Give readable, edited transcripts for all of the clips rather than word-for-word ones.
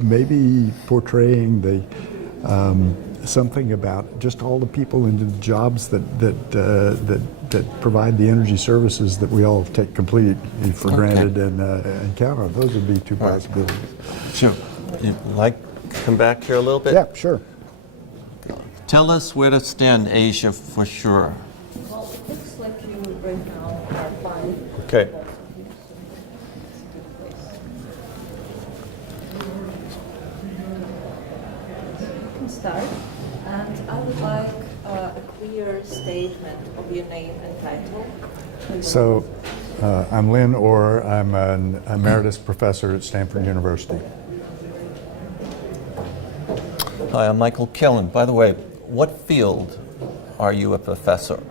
maybe portraying the something about just all the people in the jobs that provide the energy services that we all take completely for granted and count on. Those would be two possibilities. Sure. You'd like to come back here a little bit? Yeah, sure. Tell us where to stand Asia for sure. Well, it looks like you right now are fine. Okay. You can start. And I would like a clear statement of your name and title. So, I'm Lynn Orr. I'm an emeritus professor at Stanford University. Hi, I'm Michael Killen. By the way, what field are you a professor?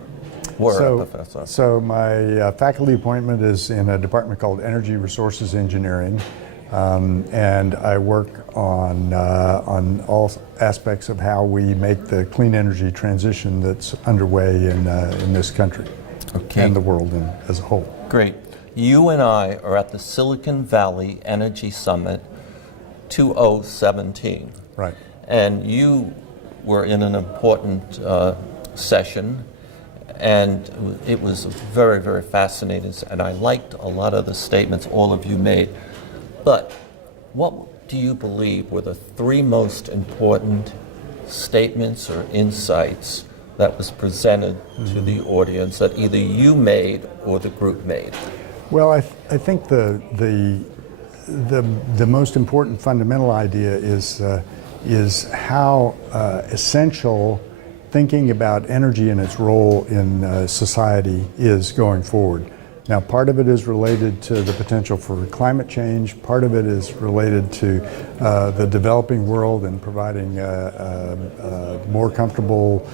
A professor? So my faculty appointment is in a department called Energy Resources Engineering, and I work on all aspects of how we make the clean energy transition that's underway in this country and the world as a whole. Great. You and I are at the Silicon Valley Energy Summit 2017. Right. And you were in an important session, and it was very, very fascinating, and I liked a lot of the statements all of you made. But what do you believe were the three most important statements or insights that was presented to the audience that either you made or the group made? Well, I think the most important fundamental idea is how essential thinking about energy and its role in society is going forward. Now, part of it is related to the potential for climate change. Part of it is related to the developing world and providing more comfortable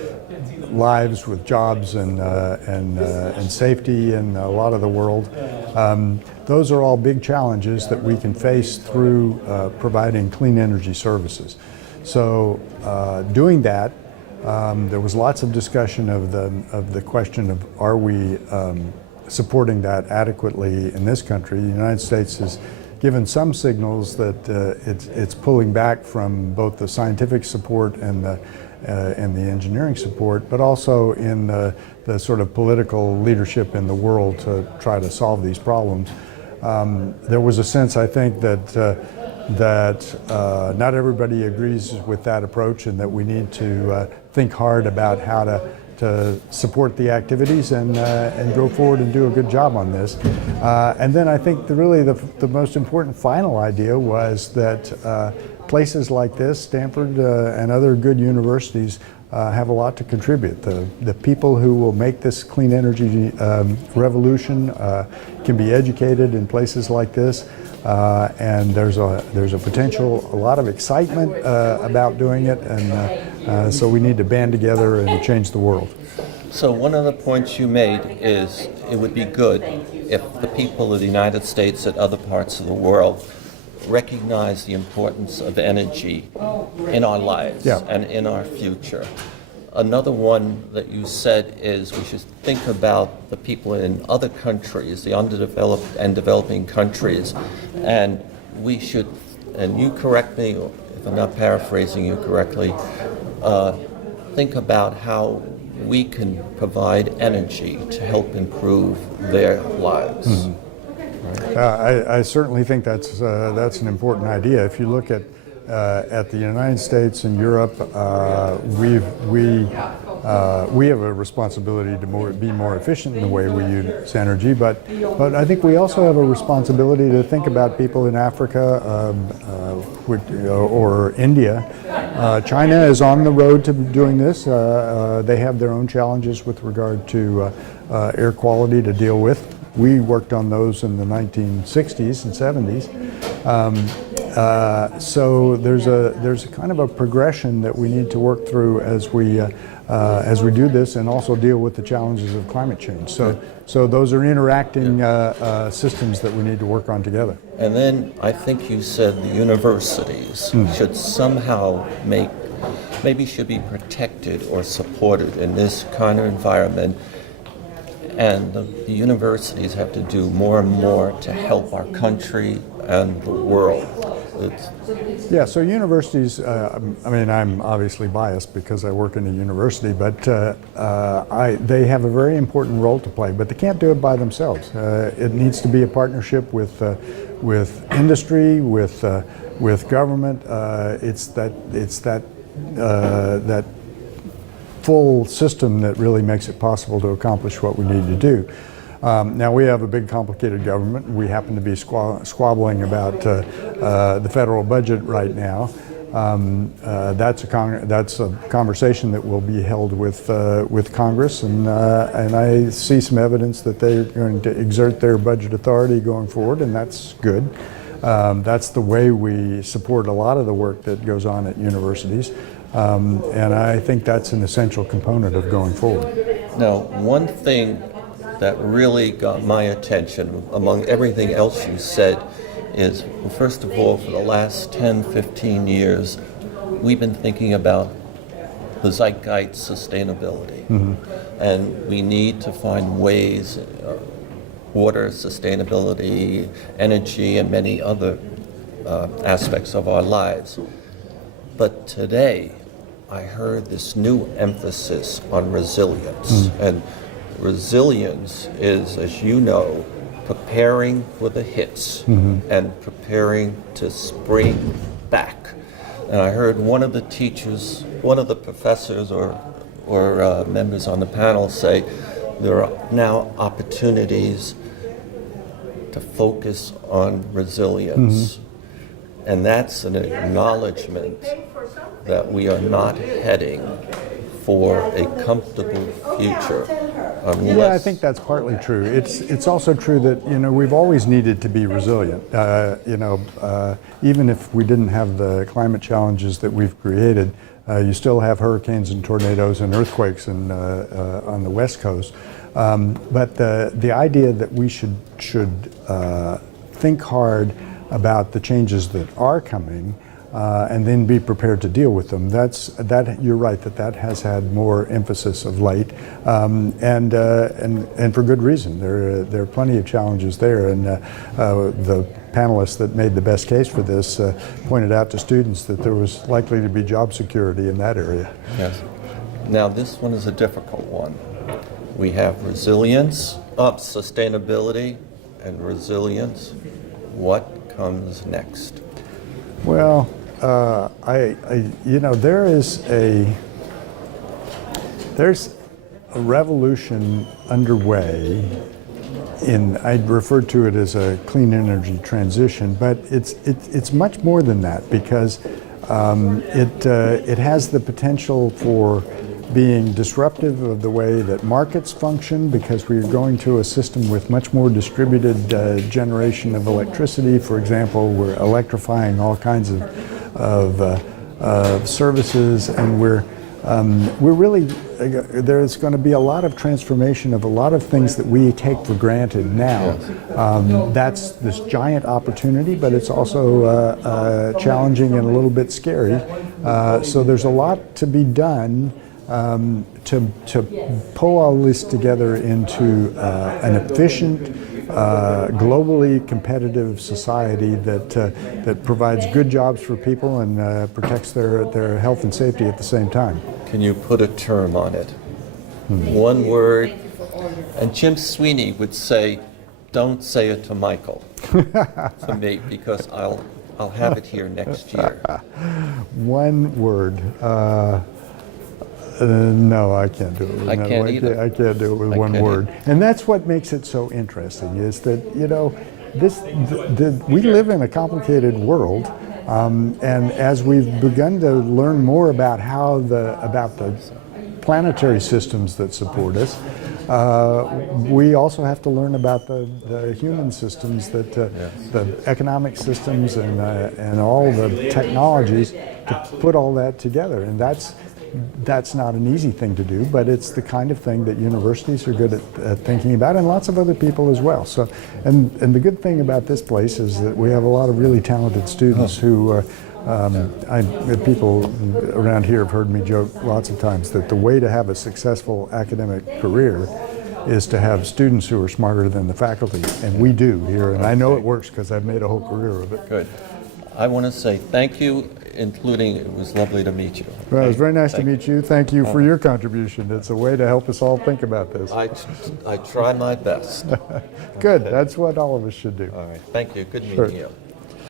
lives with jobs and safety in a lot of the world. Those are all big challenges that we can face through providing clean energy services. So doing that, there was lots of discussion of the question of are we supporting that adequately in this country. The United States has given some signals that it's pulling back from both the scientific support and the engineering support, but also in the sort of political leadership in the world to try to solve these problems. There was a sense, I think, that not everybody agrees with that approach, and that we need to think hard about how to support the activities and go forward and do a good job on this. And then I think the most important final idea was that places like this, Stanford and other good universities, have a lot to contribute. The people who will make this clean energy revolution can be educated in places like this. And there's a potential, a lot of excitement about doing it, and so we need to band together and change the world. So one of the points you made is it would be good if the people of the United States and other parts of the world recognize the importance of energy in our lives and in our future. Another one that you said is we should think about the people in other countries, the underdeveloped and developing countries, and we should, and you correct me if I'm not paraphrasing you correctly, think about how we can provide energy to help improve their lives. Mm-hmm. I certainly think that's an important idea. If you look at the United States and Europe, we have a responsibility to be more efficient in the way we use energy, but I think we also have a responsibility to think about people in Africa or India. China is on the road to doing this. They have their own challenges with regard to air quality to deal with. We worked on those in the 1960s and 70s. So there's a kind of a progression that we need to work through as we do this, and also deal with the challenges of climate change. So those are interacting systems that we need to work on together. And then I think you said the universities should somehow maybe should be protected or supported in this kind of environment. And the universities have to do more and more to help our country and the world. Yeah, so universities, I mean, I'm obviously biased because I work in a university, but they have a very important role to play, but they can't do it by themselves. It needs to be a partnership with industry, with government. It's that full system that really makes it possible to accomplish what we need to do. Now we have a big complicated government. We happen to be squabbling about the federal budget right now. That's a conversation that will be held with Congress, and I see some evidence that they're going to exert their budget authority going forward, and that's good. That's the way we support a lot of the work that goes on at universities, and I think that's an essential component of going forward. Now, one thing that really got my attention among everything else you said is, well, first of all, for the last 10, 15 years, we've been thinking about the zeitgeist sustainability. Mm-hmm. And we need to find ways, water sustainability, energy, and many other aspects of our lives. But today, I heard this new emphasis on resilience. Mm-hmm. And resilience is, as you know, preparing for the hits, mm-hmm. and preparing to spring back. And I heard one of the teachers, one of the professors or members on the panel say there are now opportunities to focus on resilience. Mm-hmm. And that's an acknowledgement that we are not heading for a comfortable future. Yeah, I think that's partly true. It's also true that, you know, we've always needed to be resilient. Even if we didn't have the climate challenges that we've created, you still have hurricanes and tornadoes and earthquakes on the West Coast. But the idea that we should think hard about the changes that are coming, and then be prepared to deal with them. You're right that has had more emphasis of late, and for good reason. There are plenty of challenges there, and the panelists that made the best case for this pointed out to students that there was likely to be job security in that area. Yes. Now this one is a difficult one. We have resilience, sustainability, and resilience. What comes next? Well, there's a revolution underway I'd refer to it as a clean energy transition, but it's much more than that, because it has the potential for being disruptive of the way that markets function, because we're going to a system with much more distributed generation of electricity. For example, we're electrifying all kinds of services, and we're really, there's going to be a lot of transformation of a lot of things that we take for granted now. That's this giant opportunity, but it's also challenging and a little bit scary. So there's a lot to be done to pull all this together into an efficient, globally competitive society that provides good jobs for people and protects their health and safety at the same time. Can you put a term on it? One word. And Jim Sweeney would say, don't say it to Michael, to me, because I'll have it here next year. One word. No, I can't do it with I can't either. I can't do it with one word. And that's what makes it so interesting, is that, you know, we live in a complicated world, and as we've begun to learn more about about the planetary systems that support us, we also have to learn about the human systems, the economic systems, and all the technologies to put all that together. And that's not an easy thing to do, but it's the kind of thing that universities are good at thinking about, and lots of other people as well. So, and the good thing about this place is that we have a lot of really talented students who people around here have heard me joke lots of times that the way to have a successful academic career is to have students who are smarter than the faculty, and we do here, and I know it works because I've made a whole career of it. Good. I want to say thank you, including it was lovely to meet you. Well, it was very nice to Thank you. meet you. Thank you for your contribution. It's a way to help us all think about this. I try my best. Good. That's what all of us should do. All right. Thank you. Good Sure. meeting you.